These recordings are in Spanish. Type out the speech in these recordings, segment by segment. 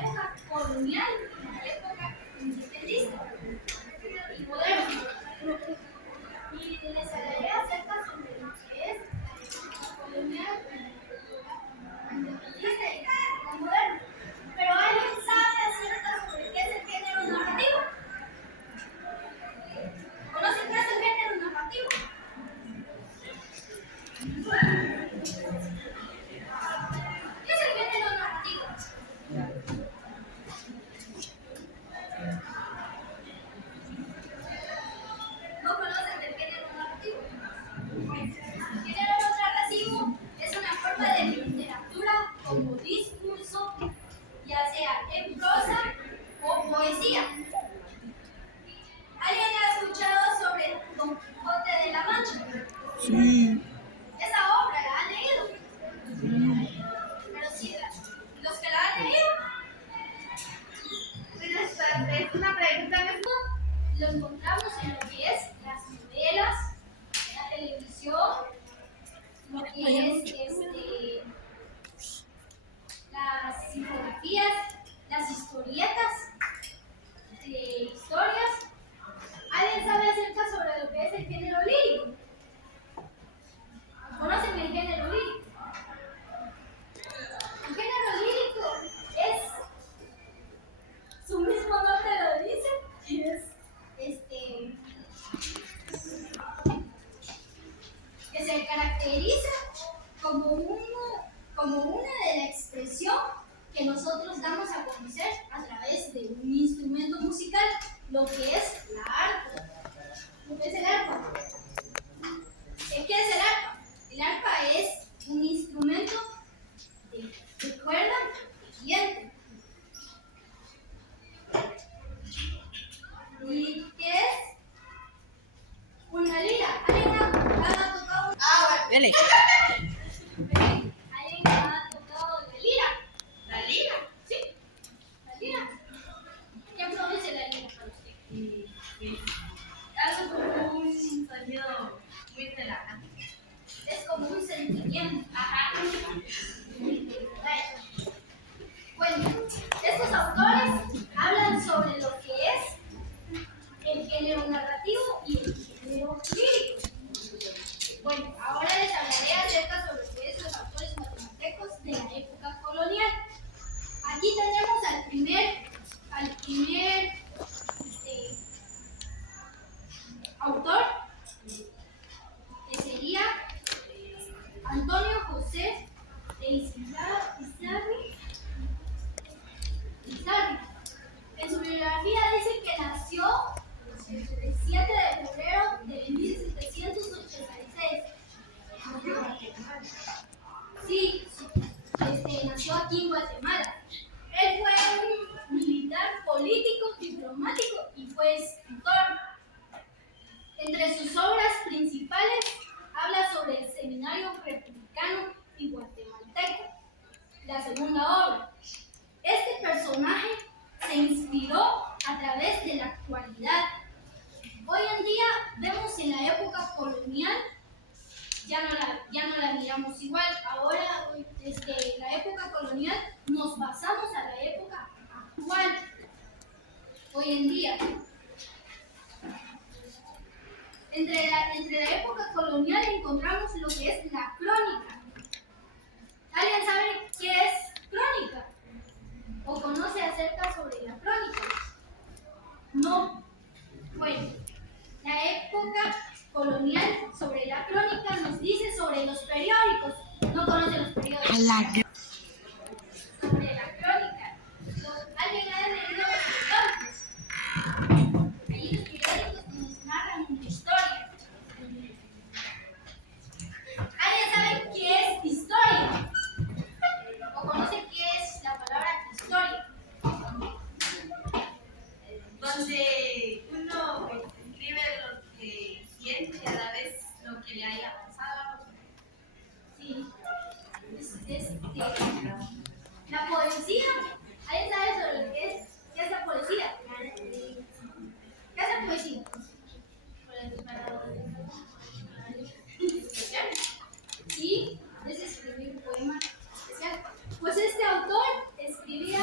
época colonial, la época independentista y moderna. Y les hablaré acerca sobre lo que es la época colonial, independentista y la época moderna. Pero ¿alguien sabe acerca sobre qué es el género narrativo? ¿Conocen qué es el género narrativo? ¿Qué es el género narrativo? ¿No conocen el género narrativo? El género narrativo es una forma de literatura como discurso, ya sea en prosa o poesía. ¿Alguien ha escuchado sobre Don Quijote de la Mancha? Sí. Esa obra la han leído. Pero sí, los que la han leído. Buenas tardes. Una pregunta más. Lo encontramos en lo que es las novelas, la televisión, lo que es las infografías, las historietas, historias. ¿Alguien sabe acerca sobre lo que es el género lírico? ¿Conocen el género lírico? El género lírico es, su mismo nombre lo dice, que se caracteriza como una de la expresión que nosotros damos a conocer a través de un instrumento musical, lo que es la arpa. ¿Lo que es el arpa? ¿Qué es el arpa? El arpa es un instrumento de cuerda y viento. ¿Y qué es? Una lira. ¿Alguien ha tocado? Dele. ¿Alguien ha tocado la lira? ¿La lira? Sí, la lira. ¿Qué produce la lira para usted? Algo como un sonido muy relajante. Es como un sentimiento. Ajá. Bueno, estos autores hablan sobre lo que es el género narrativo y el género lírico. Bueno, ahora les hablaré acerca sobre lo que es los autores guatemaltecos de la época colonial. Aquí tenemos al primer autor, que sería Antonio José de Izarri. En su biografía dice que nació el 7 de febrero de 1786. Sí, nació aquí en Guatemala. Él fue un militar político, diplomático y fue escritor. Entre sus obras principales habla sobre el Seminario Republicano y Guatemalteco, la segunda obra. Este personaje se inspiró a través de la actualidad. Hoy en día vemos en la época colonial, ya no la miramos igual. Ahora, desde la época colonial, nos basamos a la época actual. Hoy en día. Entre la época colonial encontramos lo que es la crónica. ¿Alguien sabe qué es crónica? ¿O conoce acerca sobre la crónica? No. Bueno, la época colonial sobre la crónica nos dice sobre los periódicos. ¿No conoce los periódicos? Sobre la crónica. ¿Alguien ha leído los periódicos? Ahí los periódicos nos narran una historia. ¿Alguien sabe qué es historia? ¿O conoce qué es la palabra historia? Donde uno escribe lo que siente y a la vez lo que le haya pasado. Sí. La poesía. ¿Alguien sabe sobre lo que es la poesía? ¿Qué es la poesía? Sí, es escribir un poema especial. Pues este autor escribía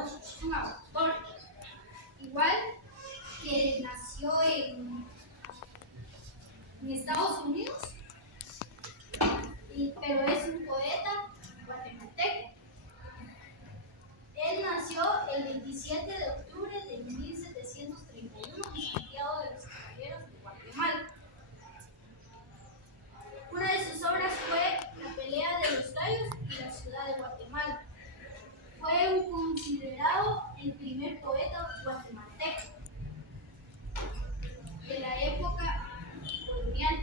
famoso, es un autor. Igual que nació en Estados Unidos, pero es un poeta guatemalteco. Él nació el 27 de octubre de 1731 en Santiago de los Caballeros de Guatemala. Una de sus obras fue La pelea de los gallos y la ciudad de Guatemala. Fue considerado el primer poeta guatemalteco de la época colonial.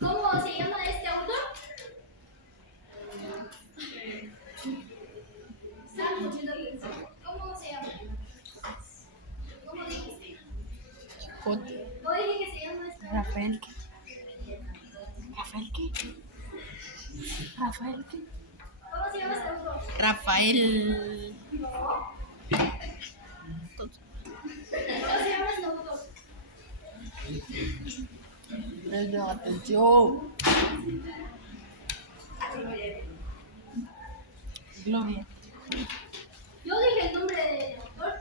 ¿Cómo se llama este autor? Están poniendo atención. ¿Cómo se llama? ¿Cómo dijiste? ¿Cómo dije que se llama este autor? Rafael. ¿Rafael qué? ¿Rafael qué? ¿Cómo se llama este autor? Rafael. No. ¿Cómo se llama este autor? Les dio atención. Gloria. Yo dije el nombre del autor.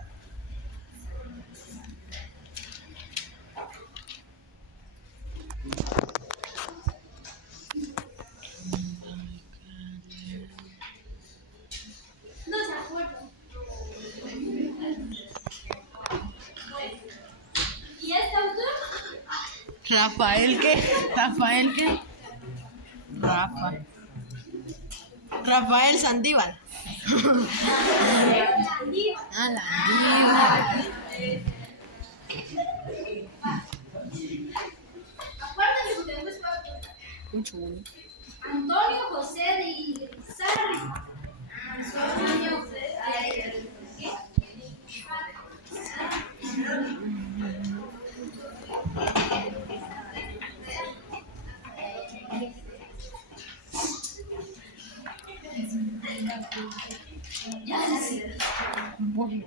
No se acuerdan. ¿Y este autor? ¿Rafael qué? ¿Rafael qué? Rafael Sandíbal. Landívar. La Acuérdense porque después puedo contar. Mucho bueno. Antonio José de Irizarry. Antonio José de ¿qué? Ya sí. Bueno.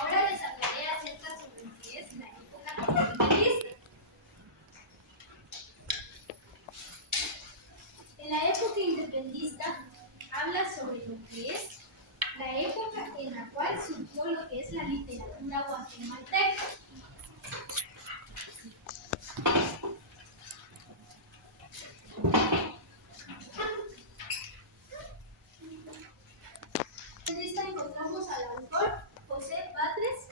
Ahora les hablaré acerca sobre lo que es la época colonialista. En la época independentista habla sobre lo que es la época en la cual surgió lo que es la literatura guatemalteca. En esta encontramos al autor José Batres.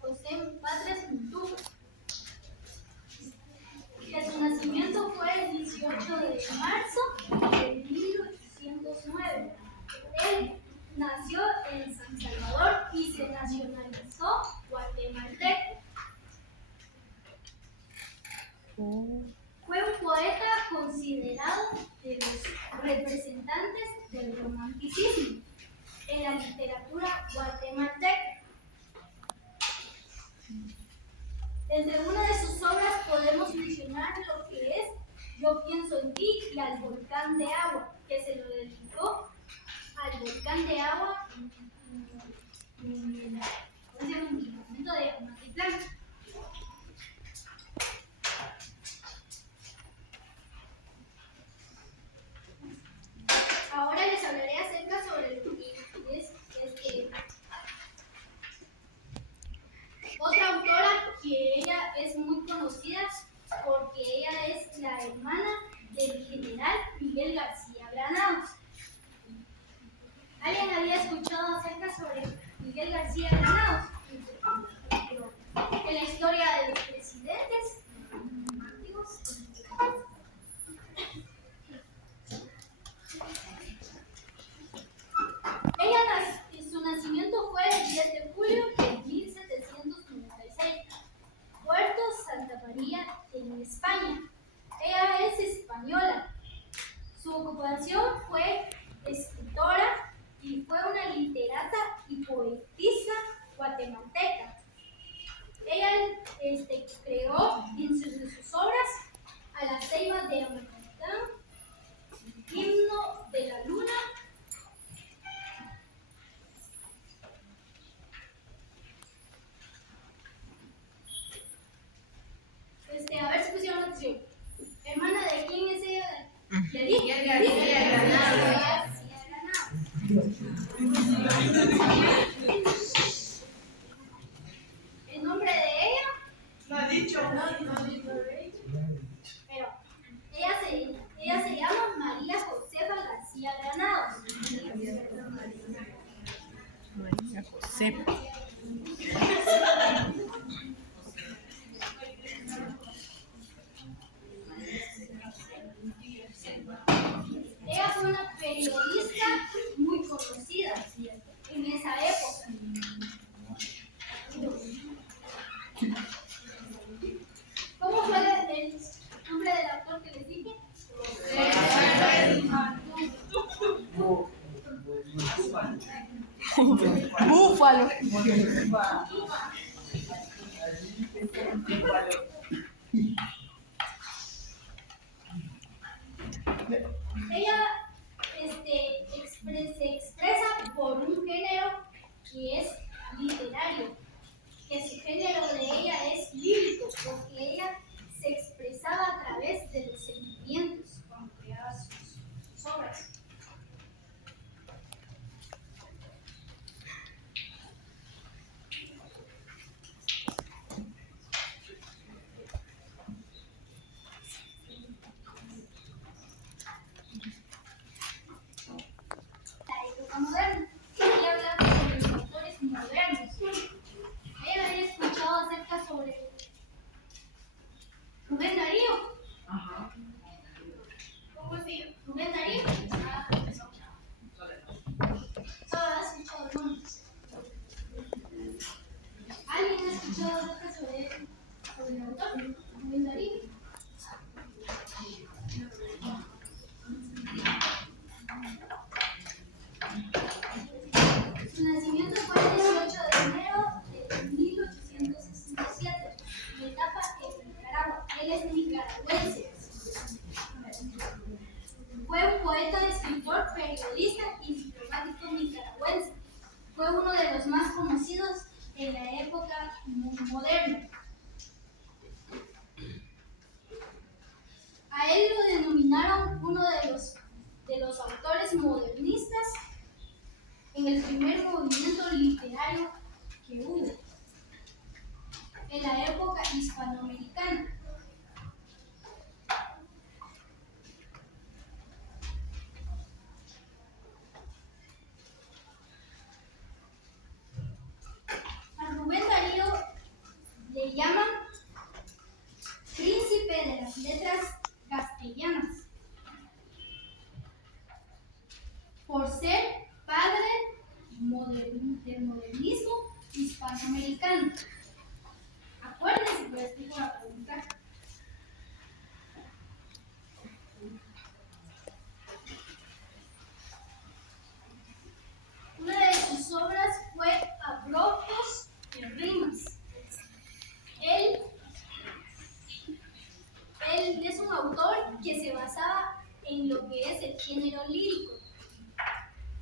José Batres Muntú. Que su nacimiento fue el 18 de marzo de 1809. Él nació en San Salvador y se nacionalizó guatemalteco. Fue un poeta considerado de los representantes del romanticismo en la literatura guatemalteca. Entre una de sus obras podemos mencionar lo que es Yo pienso en ti y Al volcán de agua, que se lo dedicó al volcán de agua en el departamento de Amatitlán. Ahora les hablaré acerca sobre lo que es otra autora que ella es muy conocida porque ella es la hermana del general Miguel García Granados. ¿Alguien había escuchado acerca sobre Miguel García Granados? En la historia de los presidentes. mayoría en España. Ella es española. Su ocupación fue escritora y fue una literata y poetisa guatemalteca. Ella creó en sus obras a la ceiba de Amalacatán, himno de la luna, a ver si pusieron la atención. Hermana, ¿de quién es ella? ¿Le dije? El nombre de ella, No ha dicho. pero ella se llama María Josefa García Granados. María José. Ella fue una periodista muy conocida en esa época. ¿Cómo fue el nombre del autor que les dije? Búfalo. Ella se expresa por un género que es literario, que su género de ella es lírico, porque ella se expresaba a través de los sentimientos cuando creaba sus obras. La época moderna. Ella hablaba sobre los autores modernos. Ella había escuchado acerca sobre Rubén Darío. ¿Cómo sí? Rubén Darío. Solo ha escuchado el nombre. ¿Alguien ha escuchado acerca sobre el autor? Rubén Darío. Su nacimiento fue el 18 de enero de 1867, en etapa en Nicaragua. Él es nicaragüense. Fue un poeta, escritor, periodista y diplomático nicaragüense. Fue uno de los más conocidos en la época moderna. A él lo denominaron uno de los autores modernistas en el primer movimiento literario que hubo en la época hispanoamericana. A Rubén Darío le llaman príncipe de las letras castellanas por ser padre del modernismo hispanoamericano. Acuérdense que les digo la pregunta. Una de sus obras fue Abruptos de rimas. Él es un autor que se basaba en lo que es el género lírico.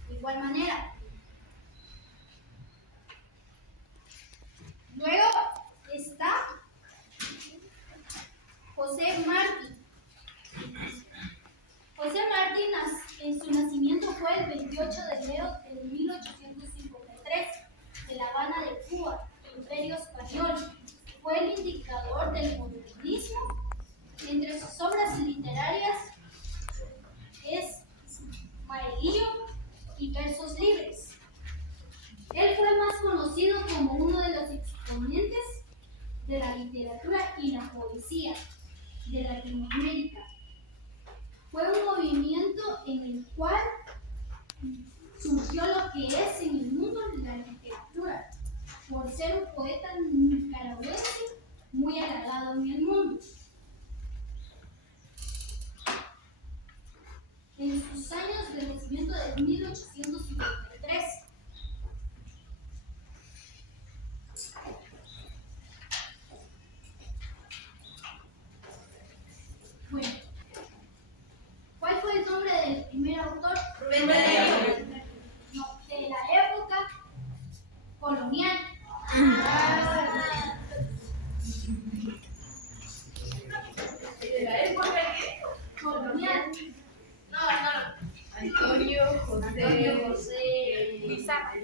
De igual manera. Luego está José Martí. José Martí en su nacimiento fue el 28 de enero de 1853 de La Habana de Cuba, Imperio Español. Fue el indicador del modernismo. Entre sus obras literarias es Maelillo y Versos Libres. Él fue más conocido como uno de los exponentes de la literatura y la poesía de Latinoamérica. Fue un movimiento en el cual surgió lo que es en el mundo la literatura, por ser un poeta nicaragüense muy halagado en el mundo. No, de la época colonial. ¿De la época qué? Colonial. No. Antonio Antonio José. Pizarro.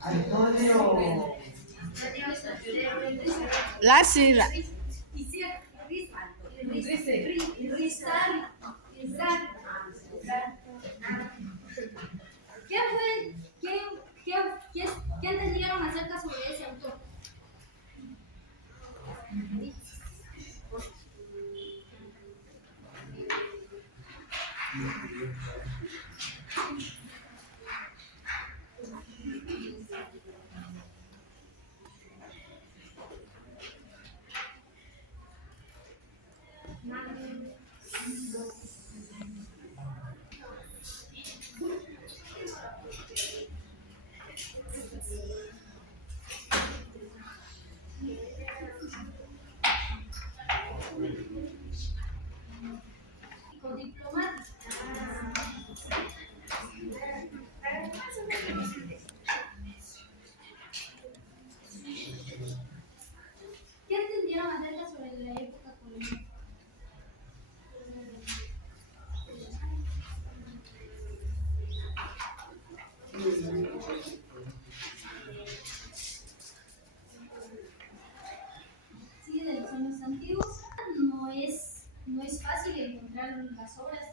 Antonio. La sigla. ¿Qué entendieron acerca sobre ese autor? Diplomático. ¿Qué entendieron acerca sobre la época colonial? Sí, de los años antiguos. No es fácil encontrar las obras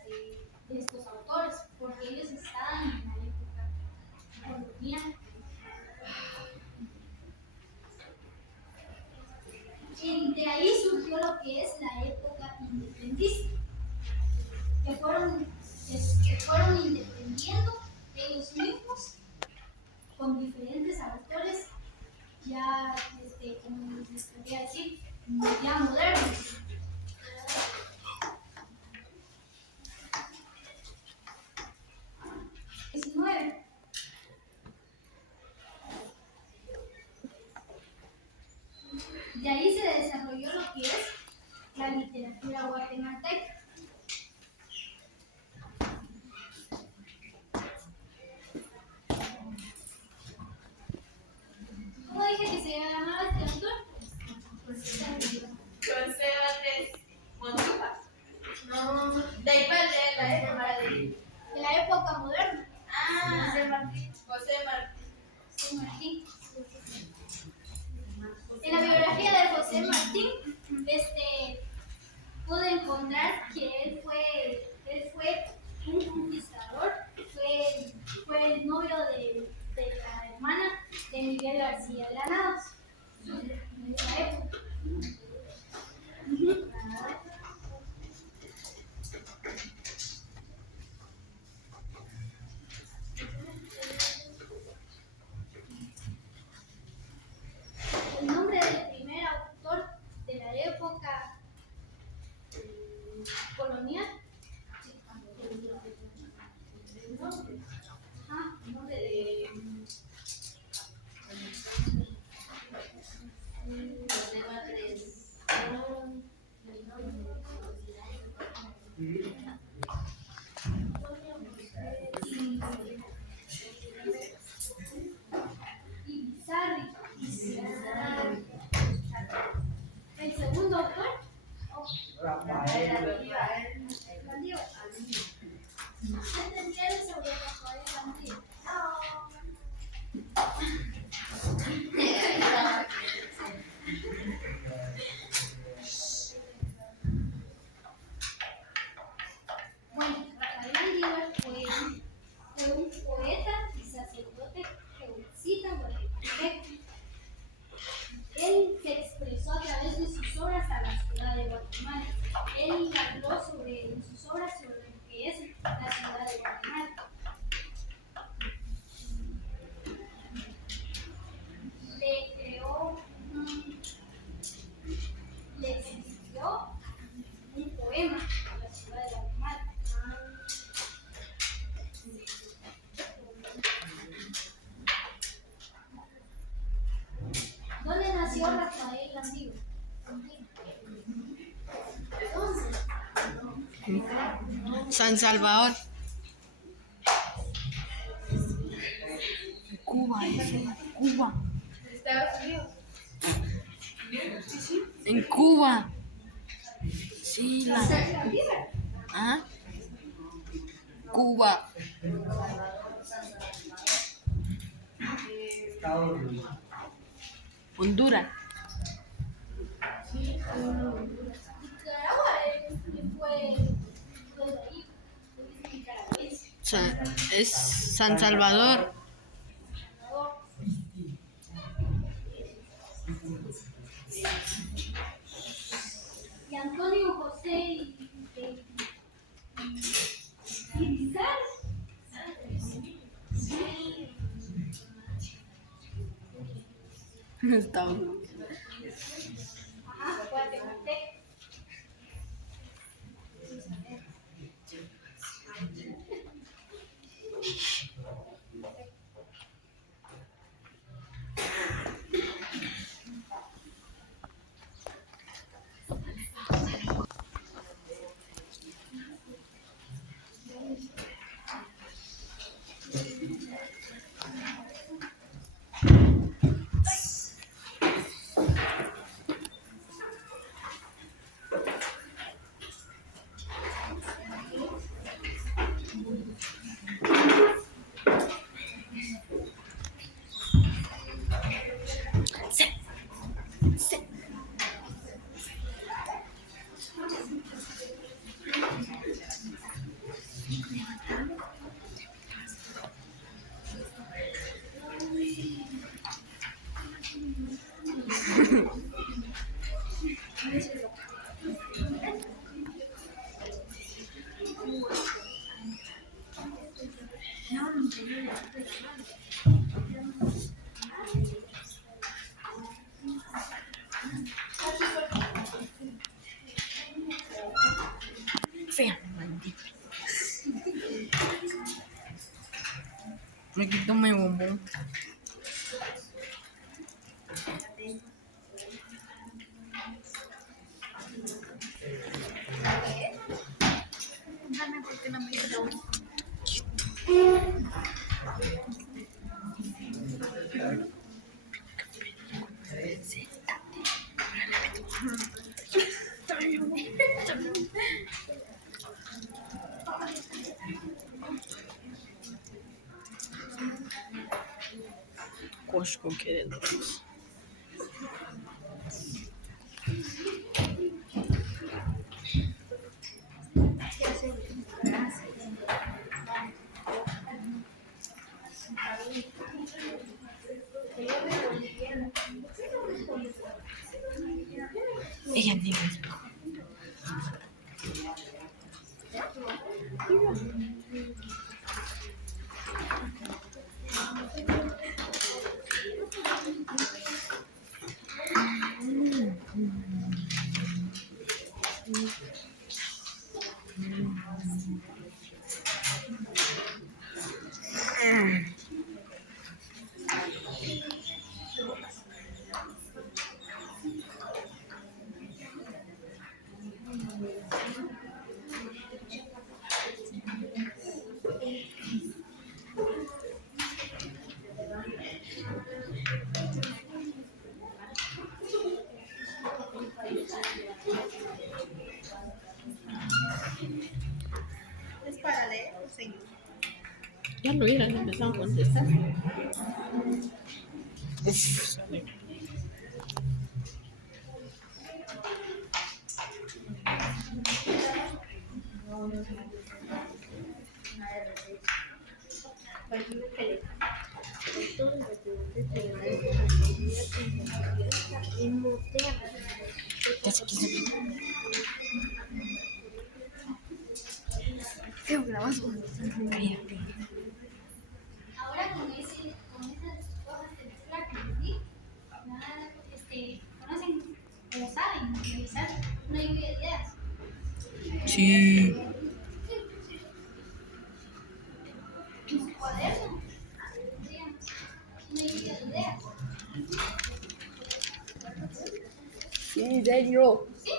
de estos autores, porque ellos estaban en la época colonial. De ahí surgió lo que es la época independentista, que fueron independiendo ellos mismos con diferentes autores ya, como les podría decir, ya modernos. De ahí se desarrolló lo que es la literatura guatemalteca. ¿Cómo dije que se llamaba este autor? José Andrés Montúfar. No, de ahí para de la época de. De la época moderna. José Martín. José Martín. En la biografía de José Martín, pude encontrar que él fue un conquistador, fue el novio de la hermana de Miguel García Granados, de esa época. El nombre del primer autor de la época colonial. El nombre de Bizarri. El segundo autor, Rafael. Landívar. ¿Qué entendieron sobre Rafael Landívar? Bueno, Rafael Landívar fue un poeta y sacerdote jesuita guatemalteco. Él se expresó a través de sus obras a la ciudad de Guatemala. Él habló en sus obras sobre lo que es la ciudad de Guatemala. Le escribió un poema a la ciudad de Guatemala. ¿Dónde nació Rafael Landívar? ¿Dónde? San Salvador. Cuba, Cuba. Estados Unidos. En Cuba. Sí, ¿Ah? Cuba. Honduras. Nicaragua fue de ahí, es nicaragüense. Es San Salvador. Y Antonio José y Rizal. Estados Unidos. Ajá, Guatemalteco. Fea, maldita. Me quito mi bombón. Dame porque no me quedó. Costco quiere dos. Ella tiene espejo. ¿Es para leer o seguir? Ya lo hubieran empezado a contestar. Uf. Ya se quiso. ¿Qué grabas? Cállate. Ahora con esas hojas de mezclar que les di, nada, conocen o saben realizar una lluvia de ideas. Sí. En su cuaderno tendrían una lluvia de ideas. Sí, en serio. Sí,